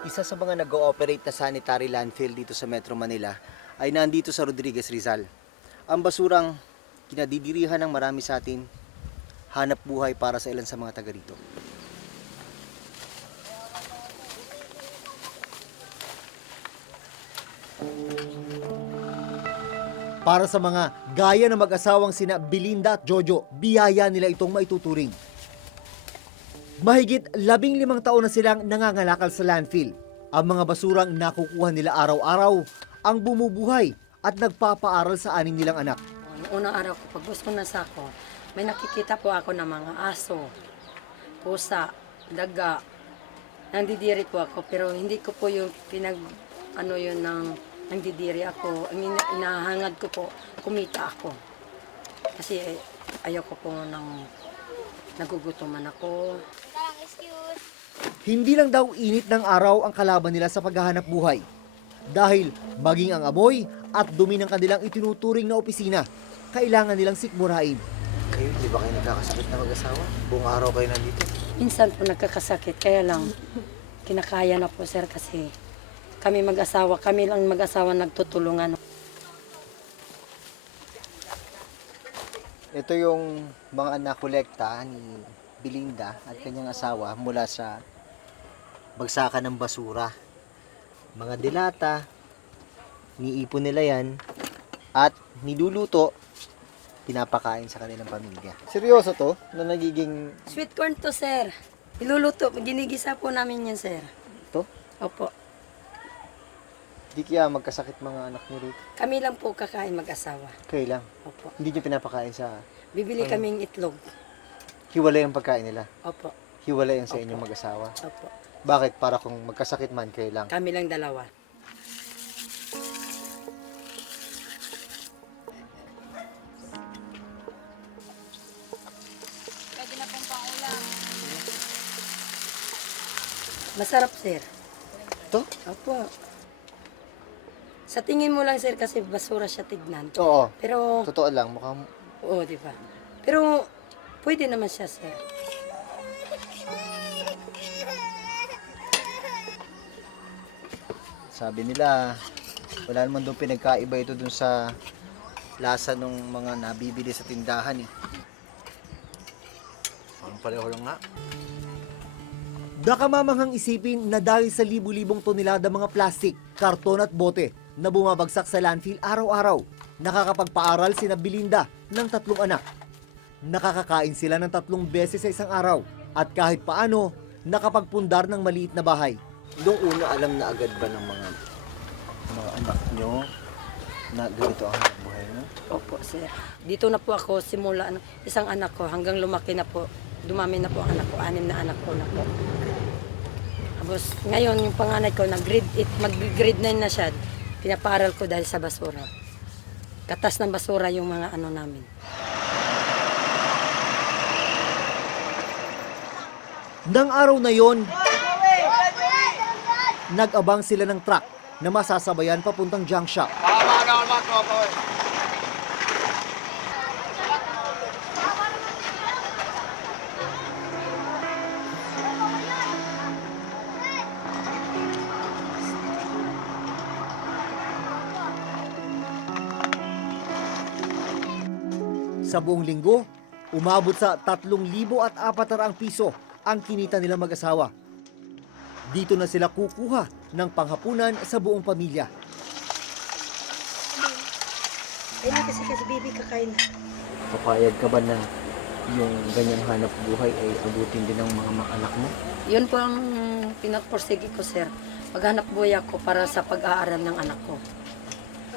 Isa sa mga nag-ooperate na sanitary landfill dito sa Metro Manila ay nandito sa Rodriguez, Rizal. Ang basurang kinadidirihan ng marami sa atin, hanap buhay para sa ilan sa mga taga rito. Para sa mga gaya na mag-asawang sina Belinda at Jojo, biyaya nila itong maituturing. Mahigit 15 taon na silang nangangalakal sa landfill. Ang mga basurang nakukuha nila araw-araw ang bumubuhay at nagpapaaral sa aning nilang anak. Noong unang araw ko, pag ko na sako, may nakikita po ako ng mga aso, pusa, daga. Nandidiri po ako, pero hindi ko po yung nandidiri ako. Ang inahangad ko po, kumita ako. Kasi ayoko po nagugutuman ako. Hindi lang daw init ng araw ang kalaban nila sa paghahanap buhay. Dahil maging ang amoy at dumi ng kanilang itinuturing na opisina, kailangan nilang sikmurain. Kayo, di ba kayo nagkakasakit na mag-asawa? Buong araw kayo nandito? Minsan po nagkakasakit, kaya lang kinakaya na po sir kasi kami lang mag-asawa nagtutulungan. Ito yung mga nakolekta ni Belinda at kanyang asawa mula sa bagsakan ng basura. Mga dilata, niipon nila yan at niluluto, pinapakain sa kanilang pamilya. Seryoso to na nagiging Sweet corn to sir. Iluluto, ginigisa po namin yan sir. to? Opo. Di kaya magkasakit mga anak niyo rito. Kami lang po kakain mag-asawa. Kayo lang. Opo. Hindi niyo pinapakain sa Bibili kaming itlog. hiwalay ang pagkain nila. Opo. Hiwalay ang sa inyong mag-asawa. Opo. Bakit? Para kung magkasakit man, kayo lang. Kami lang dalawa. Masarap, sir. To? Opo. Sa tingin mo lang, sir, kasi basura siya tignan. Oo. Pero, Totoo lang, mukhang oo, di ba? Pero, pwede naman siya, sir. sabi nila, wala naman doon pinagkaiba ito dun sa lasa ng mga nabibili sa tindahan eh. Parang pareho lang nga. Baka mamanghang isipin na dahil sa libu-libong tonelada mga plastik, karton at bote na bumabagsak sa landfill araw-araw, nakakapagpaaral sina Belinda ng 3 anak. Nakakakain sila ng 3 beses sa isang araw at kahit paano, nakapagpundar ng maliit na bahay. Noong una, alam na agad ba ng mga anak nyo na ganito ang hanap buhay nyo? Opo, sir. Dito na po ako simula, isang anak ko, hanggang lumaki na po. Dumami na po ang anak ko, 6 na anak ko na po. Tapos ngayon, yung panganay ko, nag-grade 8, mag-grade 9 na siya. Pinapaaral ko dahil sa basura. Katas ng basura yung mga namin. Nang araw na yon, nag-abang sila ng truck na masasabayan papuntang junk shop. Sa buong linggo, umabot sa 3,400 piso ang kinita nilang mag-asawa. Dito na sila kukuha ng panghapunan sa buong pamilya. Ay, kasi baby, kakain na. Papayag ka ba na yung ganyang hanap buhay ay abutin din ng mga anak mo? Yun po ang pinagporsige ko, sir. Maghanap buhay ako para sa pag-aaral ng anak ko.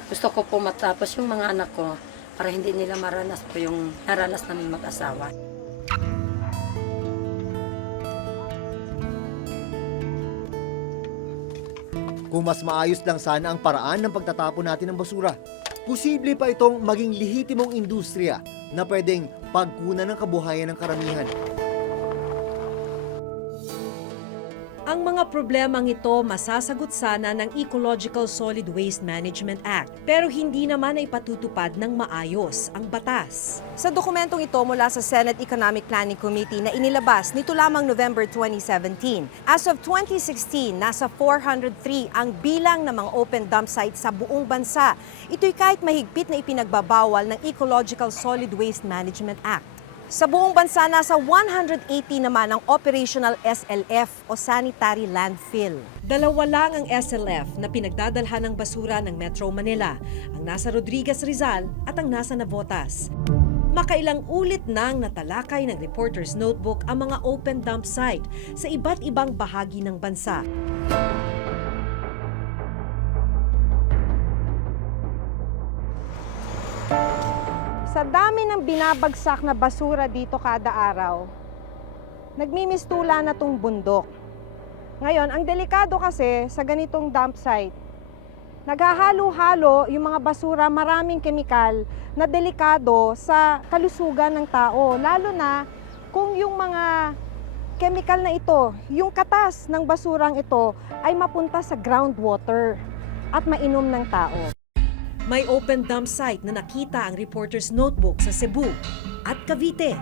Gusto ko po matapos yung mga anak ko para hindi nila maranas po yung naranas namin mag-asawa. Kung mas maayos lang sana ang paraan ng pagtatapon natin ng basura, posible pa itong maging lehitimong industriya na pwedeng pagkunan ng kabuhayan ng karamihan. Ang mga problemang ito masasagot sana ng Ecological Solid Waste Management Act, pero hindi naman ay patutupad ng maayos ang batas. Sa dokumentong ito mula sa Senate Economic Planning Committee na inilabas nito lamang November 2017, as of 2016, nasa 403 ang bilang ng mga open dump sites sa buong bansa. Ito'y kahit mahigpit na ipinagbabawal ng Ecological Solid Waste Management Act. Sa buong bansa, nasa 180 naman ang operational SLF o sanitary landfill. Dalawa lang ang SLF na pinagdadalhan ng basura ng Metro Manila, ang nasa Rodriguez Rizal at ang nasa Navotas. Makailang ulit nang natalakay ng Reporter's Notebook ang mga open dump site sa iba't ibang bahagi ng bansa. Sa dami ng binabagsak na basura dito kada araw, nagmimistula na tong bundok. Ngayon, ang delikado kasi sa ganitong dump site, naghahalo-halo yung mga basura, maraming kemikal na delikado sa kalusugan ng tao. Lalo na kung yung mga kemikal na ito, yung katas ng basurang ito ay mapunta sa groundwater at mainom ng tao. May open dump site na nakita ang Reporter's Notebook sa Cebu at Cavite.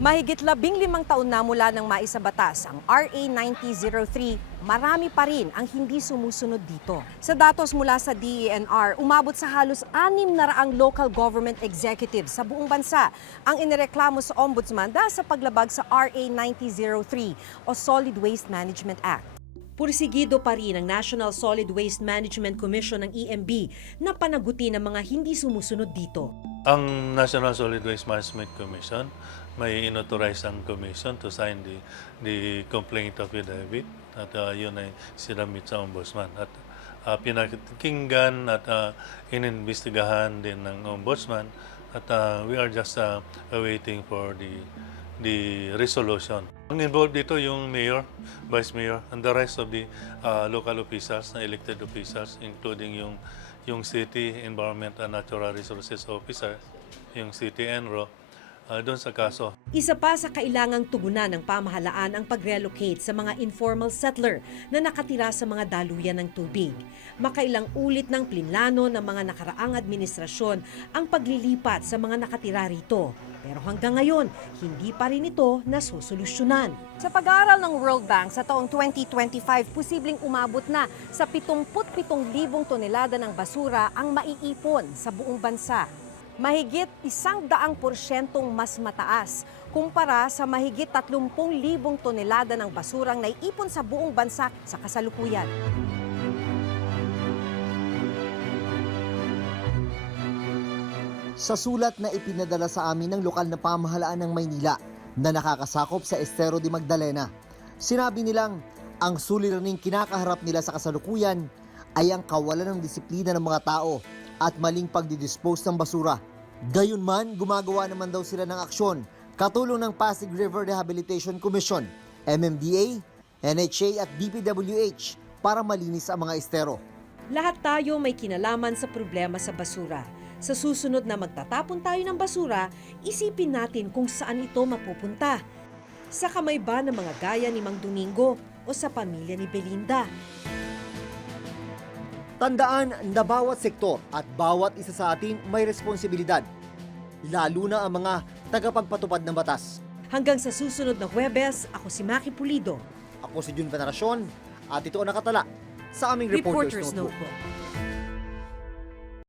Mahigit 15 taon na mula nang maisabatas ang RA 9003, marami pa rin ang hindi sumusunod dito. Sa datos mula sa DENR, umabot sa halos 600 local government executives sa buong bansa ang inireklamo sa Ombudsman dahil sa paglabag sa RA 9003 o Solid Waste Management Act. Pursigido pa rin ang National Solid Waste Management Commission ng EMB na panagutin ang mga hindi sumusunod dito. Ang National Solid Waste Management Commission, may inauthorize ang commission to sign the complaint of affidavit at yun ay sinamit sa ombudsman. At pinakinggan at inimbestigahan din ng ombudsman at we are just awaiting for the resolution. Ang involved dito yung mayor, vice mayor, and the rest of the local officials, na elected officials, including yung city environment and natural resources officer, yung city enro, doon sa kaso. Isa pa sa kailangang tugunan ng pamahalaan ang pag-relocate sa mga informal settler na nakatira sa mga daluyan ng tubig. Makailang ulit ng plinano ng mga nakaraang administrasyon ang paglilipat sa mga nakatira rito. Pero hanggang ngayon, hindi pa rin ito nasusolusyonan. Sa pag-aaral ng World Bank sa taong 2025, posibleng umabot na sa 77,000 tonelada ng basura ang maiipon sa buong bansa. Mahigit 100% mas mataas kumpara sa mahigit 30,000 tonelada ng basurang naiipon sa buong bansa sa kasalukuyan. Sa sulat na ipinadala sa amin ng lokal na pamahalaan ng Maynila na nakakasakop sa Estero de Magdalena, sinabi nilang ang suliraning kinakaharap nila sa kasalukuyan ay ang kawalan ng disiplina ng mga tao at maling pagdidispose ng basura. Gayunman, gumagawa naman daw sila ng aksyon katulong ng Pasig River Rehabilitation Commission, MMDA, NHA at DPWH para malinis ang mga estero. Lahat tayo may kinalaman sa problema sa basura. Sa susunod na magtatapon tayo ng basura, isipin natin kung saan ito mapupunta. Sa kamay ba ng mga gaya ni Mang Domingo o sa pamilya ni Belinda? Tandaan na bawat sektor at bawat isa sa atin may responsibilidad, lalo na ang mga tagapagpatupad ng batas. Hanggang sa susunod na Huwebes, ako si Maki Pulido. Ako si Jun Veneracion at ito ang nakatala sa aming Reporter's Notebook.